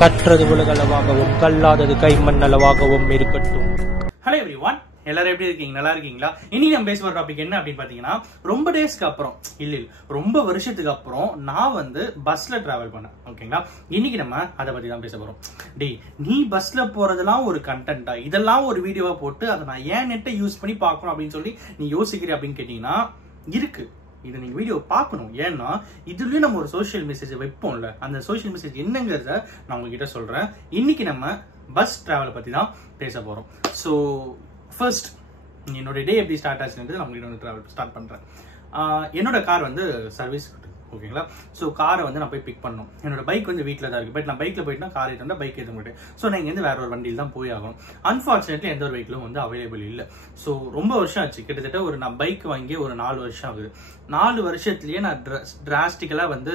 கற்றது உலகளவாகவும் கல்லாதது கைமண் அளவாகவும் இருக்கட்டும். Hello everyone, எல்லாரும் எப்படி இருக்கீங்க? நல்லா இருக்கீங்களா? இன்னைக்கு நம்ம பேச போற டாபிக் என்ன அப்படின்னு பாத்தீங்கன்னா, ரொம்ப டேஸ்க்கு அப்புறம் ரொம்ப வருஷத்துக்கு அப்புறம் நான் வந்து பஸ்ல டிராவல் பண்ணேன். ஓகேங்களா, இன்னைக்கு நம்ம அதை பத்தி தான் பேச போறோம். நீ பஸ்ல போறதெல்லாம் ஒரு கண்டென்ட்டா, இதெல்லாம் ஒரு வீடியோவா போட்டு அதை நான் ஏன் நெட்டை யூஸ் பண்ணி பார்க்கணும் அப்படின்னு சொல்லி நீ யோசிக்கிறீ அப்படின்னு கேட்டீங்கன்னா, இருக்கு. இதை நீங்க வீடியோ பார்க்கணும். ஏன்னா இதுலயும் நம்ம ஒரு சோசியல் மெசேஜ் வைப்போம்ல, அந்த சோசியல் மெசேஜ் என்னங்கிறத நான் உங்ககிட்ட சொல்றேன். இன்னைக்கு நம்ம பஸ் டிராவலை பத்தி தான் பேச போறோம். ஸோ ஃபர்ஸ்ட், என்னோட டே எப்படி ஸ்டார்ட் ஆச்சுன்றது நான் உங்ககிட்ட வந்து டிராவல் ஸ்டார்ட் பண்றேன். என்னோட கார் வந்து சர்வீஸ், ஓகேங்களா. ஸோ காரை வந்து நான் போய் பிக் பண்ணணும். என்னோட பைக் வந்து வீட்டில் தான் இருக்கு. பட் நான் பைக்ல போயிட்டு கார் ஏற்ற பைக் ஏற்ற மாட்டேன். ஸோ நான் இங்கேருந்து வேற ஒரு வண்டியில் தான் போய் ஆகணும். அன்பார்ச்சுனேட்லி எந்த ஒரு வெஹிக்கிளும் வந்து அவைலபிள் இல்லை. ஸோ ரொம்ப வருஷம் ஆச்சு. கிட்டத்தட்ட நான் பைக் வாங்கி ஒரு 4 வருஷம் ஆகுது. 4 வருஷத்துலயே நான் டிராஸ்டிக்கலா வந்து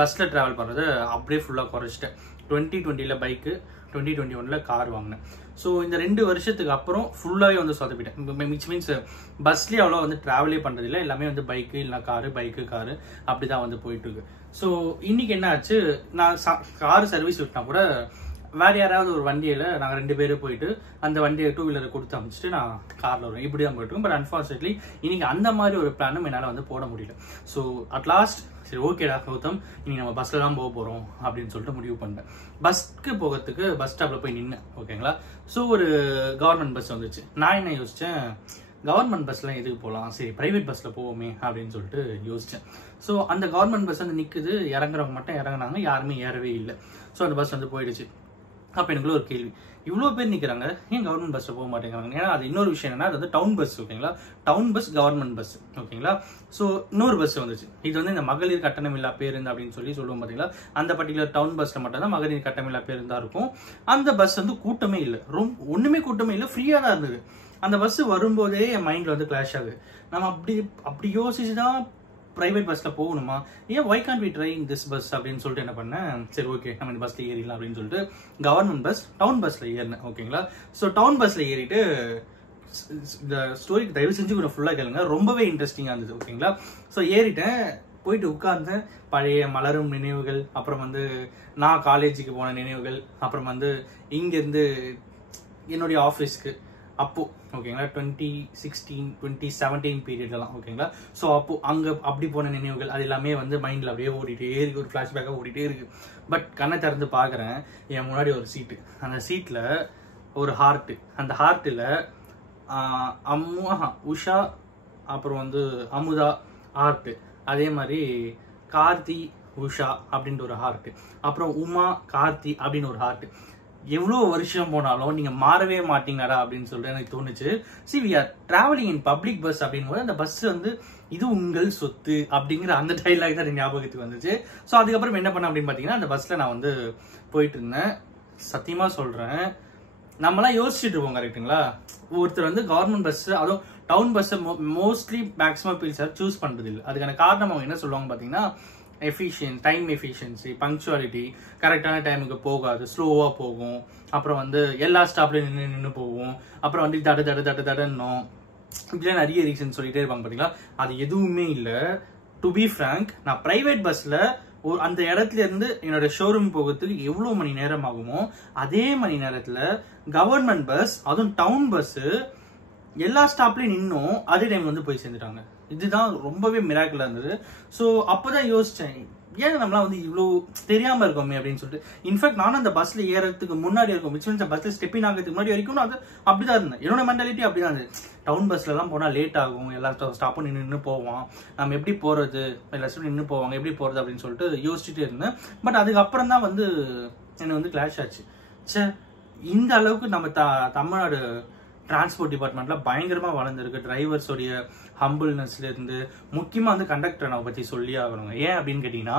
பஸ்ல டிராவல் பண்றது அப்படியே ஃபுல்லா குறைச்சிட்டேன். 2020 பைக்கு, 2021 கார் வாங்கினேன். ஸோ இந்த 2 வருஷத்துக்கு அப்புறம் ஃபுல்லாவே வந்து சொதப்பிட்டேன். விச் மீன்ஸ் பஸ்லயே அவ்வளோ வந்து டிராவலே பண்றது இல்லை. எல்லாமே வந்து பைக்கு இல்லை காரு, பைக்கு காரு அப்படிதான் வந்து போயிட்டு இருக்கு. ஸோ இன்னைக்கு என்ன ஆச்சு, நான் கார் சர்வீஸ் விட்டா கூட வேற யாராவது ஒரு வண்டியில நாங்கள் 2 பேரும் போயிட்டு அந்த வண்டியை 2 வீலரை கொடுத்து அமைச்சிட்டு நான் கார்ல வருவேன். இப்படி தான் போயிட்டு இருக்கோம். பட் அன்பார்ச்சுனேட்லி இன்னைக்கு அந்த மாதிரி ஒரு பிளானும் என்னால் வந்து போட முடியல. ஸோ அட் லாஸ்ட் சரி ஓகேடா கௌதம், இன்னைக்கு நம்ம பஸ்ல தான் போக போறோம் அப்படின்னு சொல்லிட்டு முடிவு பண்ணேன். பஸ்க்கு போகிறதுக்கு பஸ் ஸ்டாப்ல போய் நின்னேன். ஓகேங்களா. ஸோ ஒரு கவர்மெண்ட் பஸ் வந்துச்சு. நான் என்ன யோசிச்சேன், கவர்மெண்ட் பஸ்லாம் எதுக்கு போகலாம், சரி பிரைவேட் பஸ்ல போவோமே அப்படின்னு சொல்லிட்டு யோசிச்சேன். ஸோ அந்த கவர்மெண்ட் பஸ் வந்து நிற்குது, இறங்குறவங்க மட்டும் இறங்குனாங்க, யாருமே ஏறவே இல்லை. ஸோ அந்த பஸ் வந்து போயிடுச்சு. அப்போ எனக்குள்ள ஒரு கேள்வி, இவ்வளோ பேர் நிற்கிறாங்க, ஏன் கவர்மெண்ட் பஸ்ஸில் போக மாட்டேங்கிறாங்க? ஏன்னா அது இன்னொரு விஷயம் என்னன்னா, அது வந்து டவுன் பஸ். ஓகேங்களா, டவுன் பஸ் கவர்மெண்ட் பஸ். ஓகேங்களா. ஸோ இன்னொரு பஸ் வந்துச்சு. இது வந்து இந்த மகளிர் கட்டணமில்லா பேருந்து அப்படின்னு சொல்லுவோம் பார்த்தீங்களா, அந்த பர்டிகுலர் டவுன் பஸ்ல மட்டும் தான் மகளிர் கட்டணமில்லா பேருந்தா இருக்கும். அந்த பஸ் வந்து கூட்டமே இல்லை, ஒண்ணுமே கூட்டமே இல்லை, ஃப்ரீயா தான் இருந்தது. அந்த பஸ் வரும்போதே என் மைண்ட்ல வந்து கிளாஷ் ஆகுது. நம்ம அப்படி யோசிச்சுதான் பிரைவேட் பஸ்ல போகணுமா, ஏன் why can't we try in this bus அப்படின்னு சொல்லிட்டு என்ன பண்ணேன், சரி ஓகே நம்ம இந்த பஸ்ல ஏறிடலாம் அப்படின்னு சொல்லிட்டு கவர்மெண்ட் பஸ் டவுன் பஸ்ல ஏறினேன். ஓகேங்களா. ஸோ டவுன் பஸ்ல ஏறிட்டு இந்த ஸ்டோரிக்கு தயவு செஞ்சு கொஞ்சம் ஃபுல்லா கேளுங்க, ரொம்பவே இன்ட்ரெஸ்டிங்கா இருந்தது. ஓகேங்களா. ஸோ ஏறிட்டேன், போயிட்டு உட்கார்ந்தேன். பழைய மலரும் நினைவுகள், அப்புறம் வந்து நான் காலேஜுக்கு போன நினைவுகள், அப்புறம் வந்து இங்கிருந்து என்னுடைய ஆஃபீஸ்க்கு அப்போ ஓகேங்களா 2016 2017 பீரியட்லாம். ஓகேங்களா. ஸோ அப்போ அங்க அப்படி போன நினைவுகள் அது எல்லாமே வந்து மைண்ட்ல அப்படியே ஓடிட்டே இருக்கு, ஒரு ஃபிளாஷ்பேக்காக ஓடிட்டே இருக்கு. பட் கண்ணை திறந்து பாக்குறேன், என் முன்னாடி ஒரு சீட்டு, அந்த சீட்ல ஒரு ஹார்ட், அந்த ஹார்ட்ல உஷா, அப்புறம் வந்து அமுதா ஹார்ட், அதே மாதிரி கார்த்தி உஷா அப்படின்ற ஒரு ஹார்ட், அப்புறம் உமா கார்த்தி அப்படின்னு ஒரு ஹார்ட். எவ்வளோ வருஷம் போனாலும் நீங்க மாறவே மாட்டீங்கடா அப்படின்னு சொல்லிட்டு எனக்கு தோணுச்சு. See we are travelling in public bus அப்படின் போது அந்த பஸ் வந்து இது உங்கள் சொத்து அப்படிங்கிற அந்த டைலாக் தான் ஞாபகத்துக்கு வந்துச்சு. ஸோ அதுக்கப்புறம் என்ன பண்ண அப்படின்னு பாத்தீங்கன்னா, அந்த பஸ்ல நான் வந்து போயிட்டு இருந்தேன். சத்தியமா சொல்றேன், நம்மளாம் யோசிச்சுட்டு இருப்போம் கரெக்டுங்களா, ஒருத்தர் வந்து கவர்மெண்ட் பஸ் அதுவும் town bus mostly maximum peoples choose பண்றது இல்லை. அதுக்கான காரணம் அவங்க என்ன சொல்லுவாங்க பாத்தீங்கன்னா, டைம் எஃபிஷியன்சி, பங்க்சுவாலிட்டி, கரெக்டான டைமுக்கு போகாது, ஸ்லோவா போகும், அப்புறம் வந்து எல்லா ஸ்டாப்லயும் நின்று போகும், அப்புறம் வந்து தடன்னும், இப்படிலாம் நிறைய ரீசன் சொல்லிட்டே இருப்பாங்க பாத்தீங்களா. அது எதுவுமே இல்லை. டு பி ஃப்ராங்க், நான் பிரைவேட் பஸ்ல அந்த இடத்துல இருந்து என்னோட ஷோரூம் போகிறதுக்கு எவ்வளவு மணி நேரம் ஆகுமோ அதே மணி நேரத்துல கவர்மெண்ட் பஸ் அதுவும் டவுன் பஸ் எல்லா ஸ்டாப்லயும் நின்னும் அதே டைம் வந்து போய் சேர்ந்துட்டாங்க. இதுதான் ரொம்பவே மிராக்கிளா இருந்தது. ஸோ அப்பதான் யோசிச்சேன், ஏன் நம்மளாம் வந்து இவ்வளவு தெரியாம இருக்கோமே அப்படின்னு சொல்லிட்டு. இன்ஃபேக்ட் நானும் அந்த பஸ்ல ஏறதுக்கு முன்னாடி இருக்கும், பஸ்ல ஸ்டெப்பிங் ஆகிறதுக்கு முன்னாடி வரைக்கும் அது அப்படிதான் இருந்தேன். என்னோட மென்டாலிட்டி அப்படிதான் இருந்தது. டவுன் பஸ்ல எல்லாம் போனா லேட் ஆகும், எல்லா ஸ்டாப்பும் நின்று போவோம், நம்ம எப்படி போறது, எல்லா ஸ்டாப்பும் நின்று போவாங்க, எப்படி போறது அப்படின்னு சொல்லிட்டு யோசிச்சுட்டே இருந்தேன். பட் அதுக்கப்புறம் தான் வந்து எனக்கு வந்து கிளாஷ் ஆச்சு. சே, இந்த அளவுக்கு நம்ம தமிழ்நாடு டிரான்ஸ்போர்ட் டிபார்ட்மெண்ட்ல பயங்கரமா வளர்ந்துருக்கு. டிரைவர்ஸோடைய ஹம்பிள்னஸ்ல இருந்து முக்கியமா வந்து கண்டக்டர் நான் பத்தி சொல்லி ஆகணுங்க. ஏன் அப்படின்னு கேட்டீங்கன்னா,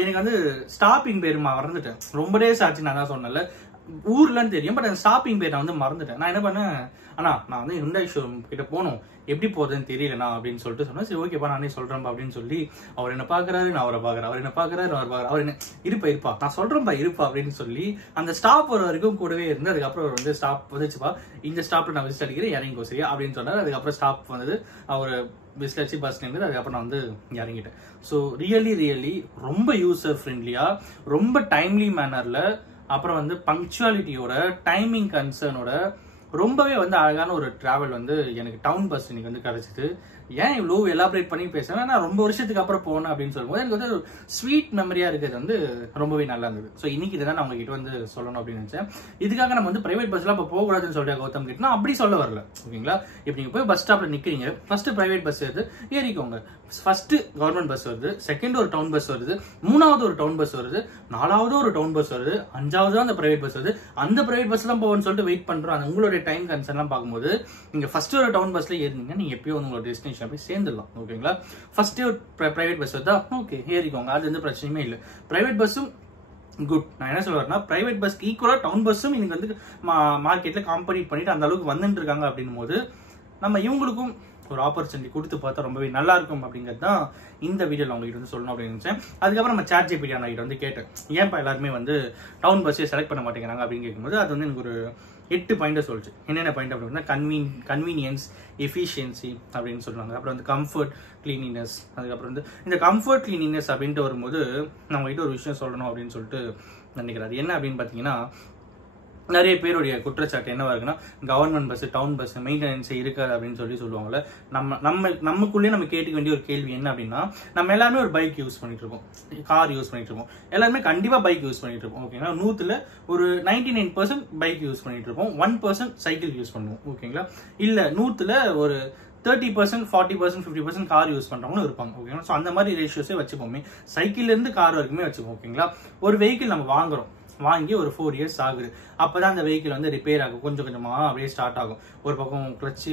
எனக்கு வந்து ஸ்டாப்பிங் பேர் மறந்துட்டேன், ரொம்ப டேஸ் ஆச்சு. நான் தான் சொன்னேன்ல, ஊர்லன்னு தெரியும், பட் அந்த ஸ்டாப்பிங் பேர் நான் வந்து மறந்துட்டேன். நான் என்ன பண்ணேன், ஆனா நான் வந்து ஹுண்டாய் ஷோரூம் கிட்ட போகணும், எப்படி போறதுன்னு தெரியலண்ணா அப்படின்னு சொல்லிட்டு சொன்னேன். சரி ஓகேப்பா நானே சொல்றேன்ப்பா அப்படின்னு சொல்லி அவர் என்ன பாக்குறாரு, நான் அவரை பாக்குறேன், அவர் என்ன பாக்குறாரு, அவர் என்ன இருப்பா நான் சொல்றேன்ப்பா இருப்பா அப்படின்னு சொல்லி அந்த ஸ்டாப் வர வரைக்கும் கூடவே இருந்து, அதுக்கப்புறம் அவர் வந்து ஸ்டாப் வந்துச்சுப்பா, இந்த ஸ்டாப்ல நான் விசிட் அடிக்கிறேன் இறங்கிக்கோ சரியா அப்படின்னு சொன்னார். அதுக்கப்புறம் ஸ்டாப் வந்தது, அவர் விசிட் அடிச்சு பஸ் நின்று அதுக்கப்புறம் நான் வந்து இறங்கிட்டேன். ஸோ ரியலி ரொம்ப யூசர் ஃப்ரெண்ட்லியா, ரொம்ப டைம்லி மேனர்ல, அப்புறம் வந்து பங்க்சுவாலிட்டியோட, டைமிங் கன்சர்னோட ரொம்பவே வந்து அழகான ஒரு டிராவல் வந்து எனக்கு டவுன் பஸ் இன்னைக்கு வந்து கிடைச்சிது. ஏன் இவ்வளோ எலாபரேட் பண்ணி பேசுவேன், நான் ரொம்ப வருஷத்துக்கு அப்புறம் போனேன் அப்படின்னு சொல்லும்போது எனக்கு வந்து ஸ்வீட் மெமரியா இருக்கிறது வந்து ரொம்பவே நல்லா இருந்தது. ஸோ இன்னைக்கு இதை நான் உங்ககிட்ட வந்து சொல்லணும் அப்படின்னு நினைச்சேன். இதுக்காக நம்ம வந்து பிரைவேட் பஸ்லாம் இப்போ போகக்கூடாதுன்னு சொல்லிட்டு கௌதம் கிட்ட நான் அப்படி சொல்ல வரல, ஓகேங்களா. இப்போ நீங்க போய் பஸ் ஸ்டாப்ல நிக்கிறீங்க, ஃபர்ஸ்ட் பிரைவேட் பஸ் வருது ஏறிக்கோங்க, ஃபர்ஸ்ட் கவர்மெண்ட் பஸ் வருது, செகண்ட் ஒரு டவுன் பஸ் வருது, மூணாவது ஒரு டவுன் பஸ் வருது, நாலாவது ஒரு டவுன் பஸ் வருது, அஞ்சாவது அந்த பிரைவேட் பஸ் வருது. அந்த பிரைவேட் பஸ் தான் போகணும்னு சொல்லிட்டு வெயிட் பண்றோம். அந்த உங்களுடைய டைம் கன்சர்ன்லாம் பார்க்கும்போது நீங்க ஃபர்ஸ்ட் ஒரு டவுன் பஸ்ல ஏறினீங்க, நீங்க எப்பயோ உங்களோட டெஸ்டினேஷன் போய் சேர்ந்துடலாம், ஓகேங்களா. ஃபர்ஸ்ட் ஒரு பிரைவேட் பஸ் வருதா, ஓகே ஏறிக்கோங்க, அது வந்து பிரச்சனையுமே இல்லை. பிரைவேட் பஸ்ஸும் குட். நான் என்ன சொல்றேன்னா, பிரைவேட் பஸ்க்கு ஈக்குவலா டவுன் பஸ்ஸும் இன்னைக்கு வந்து மார்க்கெட்ல காம்பீட் பண்ணிட்டு அந்த அளவுக்கு வந்துட்டு இருக்காங்க. அப்படின்னும் போது நம்ம இவங்களுக்கும் ஒரு ஆப்பர்ச்சுனிட்டி கொடுத்து பார்த்தா ரொம்பவே நல்லா இருக்கும் அப்படிங்கிறது தான் இந்த வீடியோல உங்ககிட்ட வந்து சொல்லணும் அப்படின்னு நினைச்சேன். அதுக்கப்புறம் நம்ம ChatGPT கிட்ட வந்து கேட்டேன், ஏன்ப்பா எல்லாருமே வந்து டவுன் பஸ்ஸே செலக்ட் பண்ண மாட்டேங்கிறாங்க அப்படின்னு கேட்கும்போது அது வந்து எனக்கு ஒரு 8 பாயிண்ட் சொல்லிச்சு. என்னென்ன பாயிண்ட் அப்படின்னா, கன்வீனியன்ஸ், எஃபிஷியன்சி அப்படின்னு சொல்றாங்க. அப்புறம் வந்து கம்ஃபர்ட், கிளீனினஸ். அதுக்கப்புறம் வந்து இந்த கம்ஃபர்ட், கிளீனினஸ் அப்படின்ட்டு வரும்போது நம்ம கிட்ட ஒரு விஷயம் சொல்லணும் அப்படின்னு சொல்லிட்டு நினைக்கிறாரு. என்ன அப்படின்னு பாத்தீங்கன்னா, நிறைய பேருடைய குற்றச்சாட்டு என்னவா இருக்குன்னா, government bus, town bus maintenance இருக்காது அப்படின்னு சொல்லுவாங்கல்ல. நமக்குள்ளேயே நம்ம கேட்டுக்க வேண்டிய ஒரு கேள்வி என்ன அப்படின்னா, நம்ம எல்லாருமே ஒரு பைக் யூஸ் பண்ணிட்டு இருக்கோம், கார் யூஸ் பண்ணிட்டு இருக்கோம், எல்லாருமே கண்டிப்பா பைக் யூஸ் பண்ணிட்டு இருக்கோம், ஓகேங்களா. 100ல ஒரு 99% பைக் யூஸ் பண்ணிட்டு இருக்கோம், 1% சைக்கிள் யூஸ் பண்ணுவோம், ஓகேங்களா. இல்ல 100ல ஒரு 30%, 40%, 50% கார் யூஸ் பண்றவங்களும் இருப்பாங்க, ஓகேங்களா. ஸோ அந்த மாதிரி ரேஷியோஸே வச்சுப்போமே, சைக்கிள்ல இருந்து கார் வரைக்குமே வச்சுப்போம், ஓகேங்களா. ஒரு வெஹிக்கிள் நம்ம வாங்கி ஒரு 4 years ஆகுது, அப்பதான் அந்த வெஹிக்கிள் வந்து ரிப்பேர் ஆகும், கொஞ்சம் கொஞ்சமா அப்படியே ஸ்டார்ட் ஆகும். ஒரு பக்கம் கிளச்சு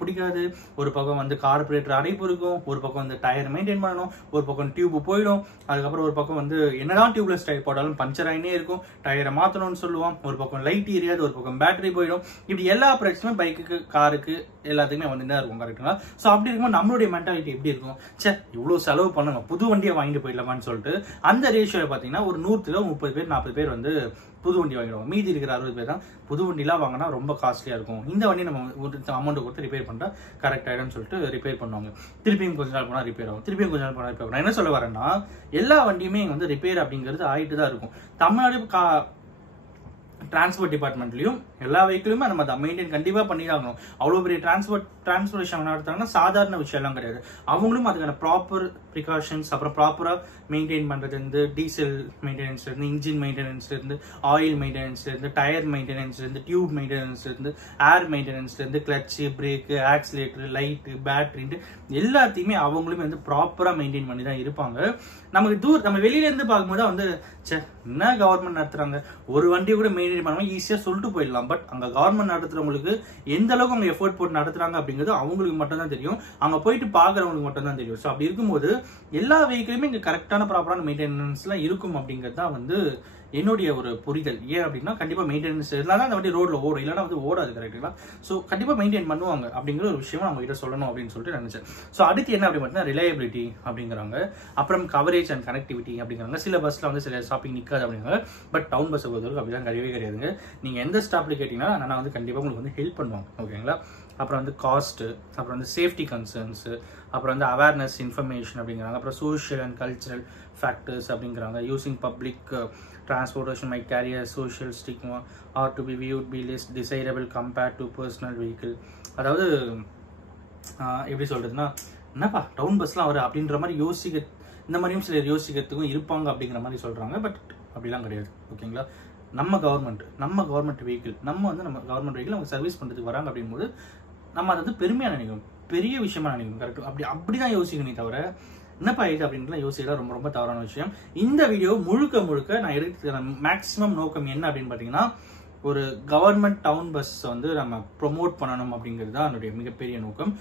பிடிக்காது, ஒரு பக்கம் வந்து கார்பரேட்டர் அடைப்பு இருக்கும், ஒரு பக்கம் வந்து டயர் மெயின்டைன் பண்ணணும், ஒரு பக்கம் டியூப் போயிடும், அதுக்கப்புறம் ஒரு பக்கம் வந்து என்னதான் டியூப்லெஸ் டயர் போட்டாலும் பஞ்சர் ஆகினே இருக்கும், டயரை மாத்தணும்னு சொல்லுவோம், ஒரு பக்கம் லைட் எரியாது, ஒரு பக்கம் பேட்டரி போயிடும். இப்படி எல்லா பிரச்சனையும் பைக்குக்கு, காருக்கு எல்லாத்துக்குமே வந்து தான் இருக்கும், கரெக்டுங்களா. ஸோ அப்படி இருக்கும்போது நம்மளுடைய மென்டாலிட்டி எப்படி இருக்கும், சே இவ்வளவு செலவு பண்ணுங்க, புது வண்டியை வாங்கிட்டு போயிடலாமான்னு சொல்லிட்டு அந்த ரேஷியோல பாத்தீங்கன்னா ஒரு 100ல 30 பேர் 40 பேர் வந்து புது வண்டி வாங்கிடுவாங்க. மீதி இருக்கிற 60 பேர் தான் புது வண்டிலாம் வாங்கினா ரொம்ப காஸ்ட்லியா இருக்கும், இந்த வண்டி நம்ம ஒரு அமௌண்ட் கொடுத்து ரிப்பேர் பண்ணா கரெக்ட் ஆயிடும்னு சொல்லிட்டு ரிப்பேர் பண்ணுவாங்க. திருப்பியும் கொஞ்ச நாள் போனா ரிப்பேர் ஆகும், திருப்பியும் கொஞ்ச நாள் போனா ரிப்பேர் ஆகும். நான் என்ன சொல்ல வரேன்னா, எல்லா வண்டியுமே வந்து ரிப்பேர் அப்படிங்கிறது ஆயிட்டு தான் இருக்கும். தமிழ்நாடு டிரான்ஸ்போர்ட் டிபார்ட்மெண்ட்லயும் எல்லா வெஹிக்கிளுமே நம்ம அதை மெயின்டைன் கண்டிப்பா பண்ணிதாகணும். அவ்வளவு பெரிய டிரான்ஸ்போர்டேஷன் நடத்துறாங்கன்னா சாதாரண விஷயம் எல்லாம் கிடையாது. அவங்களும் அதுக்கான ப்ராப்பர் ப்ரிகாஷன்ஸ், அப்புறம் ப்ராப்பரா மெயின்டைன் பண்றது இருந்து, டீசல் மெயின்டெனன்ஸ்ல இருந்து, இன்ஜின் மெயின்டெனன்ஸ்ல இருந்து, ஆயில் மெயின்டெனன்ஸ்ல இருந்து, டயர் மெயின்டெனன்ஸ்ல இருந்து, டியூப் மெயின்டெனன்ஸ்ல இருந்து, ஏர் மெயின்டெனன்ஸ்ல இருந்து, clutch, brake, accelerator, light, battery எல்லாத்தையுமே அவங்களுமே வந்து ப்ராப்பரா மெயின்டைன் பண்ணி தான் இருப்பாங்க. நம்ம வெளியில இருந்து பார்க்கும்போது வந்து என்ன கவர்மெண்ட் நடத்துறாங்க, ஒரு வண்டியை கூட மெயின்டைன் பண்ணாம ஈஸியா சொல்லிட்டு போயிடலாம். பட் அங்க கவர்மெண்ட் நடத்துறவங்களுக்கு எந்த அளவுக்கு அவங்க எஃபோர்ட் போட்டு நடத்துறாங்க அப்படிங்கிறது அவங்களுக்கு மட்டும் தான் தெரியும், அங்க போயிட்டு பாக்குறவங்களுக்கு மட்டும் தான் தெரியும். ஸோ அப்படி இருக்கும்போது எல்லா வெஹிக்கிளுமே இங்க கரெக்டான ப்ராப்பரான மெயின்டெனன்ஸ் எல்லாம் இருக்கும் அப்படிங்கிறது தான் வந்து என்னுடைய ஒரு புரிதல். ஏன் அப்படின்னா, கண்டிப்பா மெயின்டெனன்ஸ் இருந்தாலும் அந்த வண்டி ரோட்ல ஓடும், இல்லைன்னா வந்து ஓடாது, கரெக்டுங்களா. ஸோ கண்டிப்பா மெயின்டைன் பண்ணுவாங்க அப்படிங்கிற ஒரு விஷயம் நம்ம கிட்ட சொல்லணும் அப்படின்னு சொல்லிட்டு நினைச்சேன். ஸோ அடுத்து என்ன அப்படி பார்த்தீங்கன்னா, ரிலையபிலிட்டி அப்படிங்கிறாங்க, அப்புறம் கவரேஜ் அண்ட் கனெக்டிவிட்டி அப்படிங்கிறாங்க. சில பஸ்ல வந்து சில ஸ்டாப்பிங் நிற்காது அப்படிங்கிறாங்க, பட் டவுன் பஸ் பொறுத்தவரைக்கும் அப்படிதான் கிடையவே கிடையாதுங்க. நீங்க எந்த ஸ்டாப்ல கேட்டீங்கன்னா நான் வந்து கண்டிப்பா உங்களுக்கு வந்து ஹெல்ப் பண்ணுவாங்க, ஓகேங்களா. அப்புறம் வந்து காஸ்ட், அப்புறம் வந்து சேஃப்டி கன்சர்ன்ஸ், அப்புறம் வந்து அவேர்னஸ், இன்ஃபர்மேஷன் அப்படிங்கிறாங்க. அப்புறம் சோஷியல் அண்ட் கல்ச்சரல் ஃபேக்டர்ஸ் அப்படிங்கிறாங்க. Using public transportation might carry a social stigma or to be viewed be less desirable compared to personal vehicle. அதாவது எப்படி சொல்றதுன்னா, என்னப்பா டவுன் பஸ்லாம் வர அப்படின்ற மாதிரி இந்த மாதிரியும் சிலர் யோசிக்கிறதுக்கும் இருப்பாங்க அப்படிங்கிற மாதிரி சொல்றாங்க. பட் அப்படிலாம் கிடையாது, ஓகேங்களா. நம்ம கவர்மெண்ட் வெஹிக்கிள், நம்ம கவர்மெண்ட் வெஹிக்கிள் அவங்க சர்வீஸ் பண்றதுக்கு வராங்க அப்படிங்கும்போது நம்ம அதை வந்து பெருமையா நினைக்கணும், பெரிய விஷயமா நினைக்கணும், கரெக்ட். அப்படிதான் யோசிக்கணும், தவிர என்னப்பா இது அப்படின்லாம் யோசிக்கலாம் ரொம்ப ரொம்ப தவறான விஷயம். இந்த வீடியோ முழுக்க நான் எடுத்துக்கிற மேக்ஸிமம் நோக்கம் என்ன அப்படின்னு பாத்தீங்கன்னா, ஒரு கவர்மெண்ட் டவுன் பஸ் வந்து நம்ம ப்ரொமோட் பண்ணணும் அப்படிங்கிறது தான் என்னுடைய மிகப்பெரிய நோக்கம்.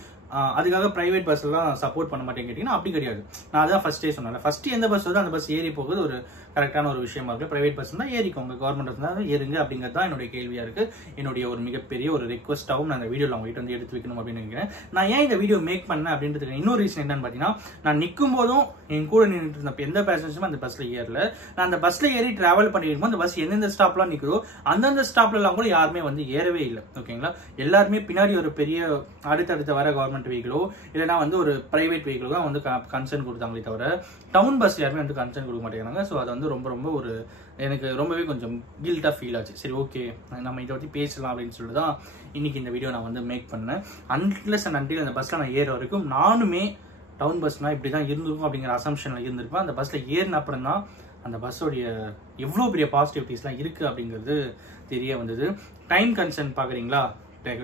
அதுக்காக பிரைவேட் பஸ் எல்லாம் சப்போர்ட் பண்ண மாட்டேன்னு கேட்டீங்கன்னா அப்படி கிடையாது. நான் அதான் ஃபர்ஸ்டே சொன்னேன், ஃபர்ஸ்ட் எந்த பஸ் வருதோ அந்த பஸ் ஏறி போகுது ஒரு கரெக்டான ஒரு விஷயமா இருக்கு. பிரைவேட் பஸ் தான் ஏறிக்கோங்க, கவர்மெண்ட் பஸ் தான் ஏறுங்க அப்படிங்கிறது தான் என்னுடைய கேள்வியா இருக்கு. என்னுடைய ஒரு மிகப்பெரிய ஒரு ரெக்வஸ்டாகவும் நான் இந்த வீடியோல உங்ககிட்ட வந்து எடுத்து வைக்கணும் அப்படின்னு நினைக்கிறேன். நான் ஏன் இந்த வீடியோ மேக் பண்ணேன் அப்படின்றதுக்கு இன்னொரு ரீசன் என்னன்னு பாத்தீங்கன்னா, நான் நிற்கும் போதும் என் கூட நின்றுட்டு இருந்த எந்த பேசஞ்சரும் அந்த பஸ்ல ஏறல. நான் அந்த பஸ்ல ஏறி டிராவல் பண்ணிட்டு இருக்கும்போது அந்த பஸ் எந்தெந்த ஸ்டாப்லாம் நிற்குதோ அந்தந்த ஸ்டாப்ல எல்லாம் கூட யாருமே வந்து ஏறவே இல்லை. ஓகேங்களா, எல்லாருமே பின்னாடி ஒரு பெரிய அடுத்தடுத்த வர கவர்மெண்ட் வெஹிக்கிளோ இல்லைன்னா வந்து ஒரு பிரைவேட் வெஹிக்கிளோ தான் வந்து கன்சர்ன் கொடுத்தாங்களே தவிர டவுன் பஸ் யாருமே வந்து கன்சர்ன் கொடுக்க மாட்டேங்கிறாங்க. ஸோ அது வந்து ரொம்ப ரொம்ப ஒரு எனக்கு ரொம்பவே கொஞ்சம் கில்ட்டா ஃபீல் ஆச்சு. சரி ஓகே, நம்ம இதை பற்றி பேசலாம் அப்படின்னு சொல்லிட்டு தான் இன்னைக்கு இந்த வீடியோ நான் வந்து மேக் பண்ணேன். அன்லெஸ் அண்ட் அன்டில் அந்த பஸ்ல நான் ஏற வரைக்கும் நானுமே டவுன் பஸ்னா இப்படி தான் இருந்திருக்கும் அப்படிங்கிற அசம்ஷன்ல இருந்திருப்பேன். அந்த பஸ்ல ஏறின அப்புறம் தான் அந்த பஸ்ஸோடைய எவ்வளோ பெரிய பாசிட்டிவிட்டிஸ்லாம் இருக்கு அப்படிங்கிறது தெரிய வந்தது. டைம் கன்சர்ன் பார்க்குறீங்களா,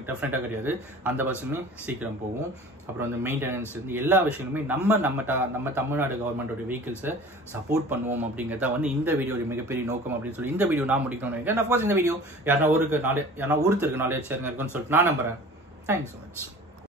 டெஃபினட்டாக கிடையாது. அந்த பஸ்ஸுமே சீக்கிரம் போகும். அப்புறம் அந்த மெயின்டெனன்ஸ் இருந்து எல்லா விஷயங்களுமே நம்ம தமிழ்நாடு கவர்மெண்டோட வெஹிக்கிள்ஸை சப்போர்ட் பண்ணுவோம் அப்படிங்கிறத வந்து இந்த வீடியோட மிகப்பெரிய நோக்கம் அப்படின்னு சொல்லி இந்த வீடியோ நான் முடிக்கணும்னு நினைக்கிறேன். அஃப்கோர்ஸ் இந்த வீடியோ யாரா ஒருத்தருக்கு நாலேஜ் ஷேருங்க இருக்குன்னு சொல்லிட்டு நான் நம்புறேன். Thank you so much.